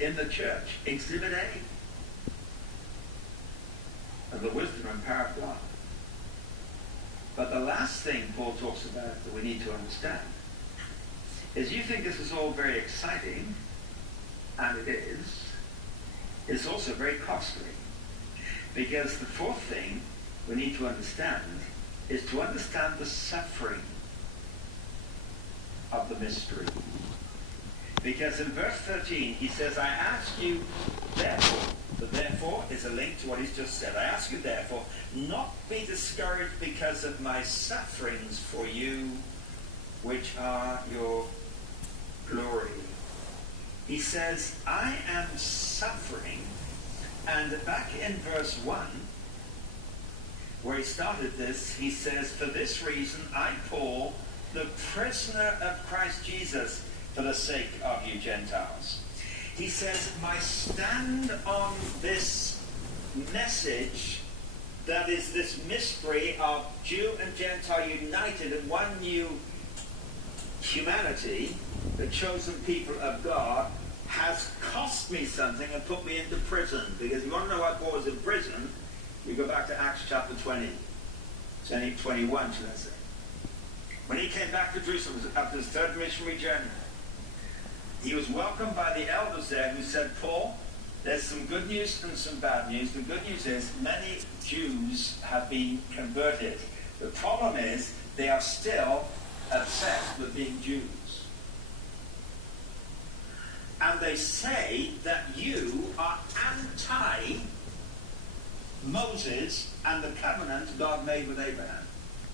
in the church, Exhibit A, of the wisdom and power of God. But the last thing Paul talks about that we need to understand is, you think this is all very exciting, and it is. It's also very costly. Because the fourth thing we need to understand is to understand the suffering of the mystery. Because in verse 13 he says, I ask you therefore, the therefore is a link to what he's just said. I ask you therefore, not be discouraged because of my sufferings for you, which are your glory. He says, I am suffering. And back in verse 1, where he started this, he says, for this reason I, Paul, the prisoner of Christ Jesus, for the sake of you Gentiles. He says, my stand on this message, that is this mystery of Jew and Gentile united in one new humanity, the chosen people of God, has cost me something and put me into prison. Because if you want to know why Paul was in prison, you go back to Acts chapter 20. 21, should I say. When he came back to Jerusalem after his third missionary journey, he was welcomed by the elders there, who said, Paul, there's some good news and some bad news. The good news is many Jews have been converted. The problem is they are still obsessed with being Jews. And they say that you are anti-Moses and the covenant God made with Abraham.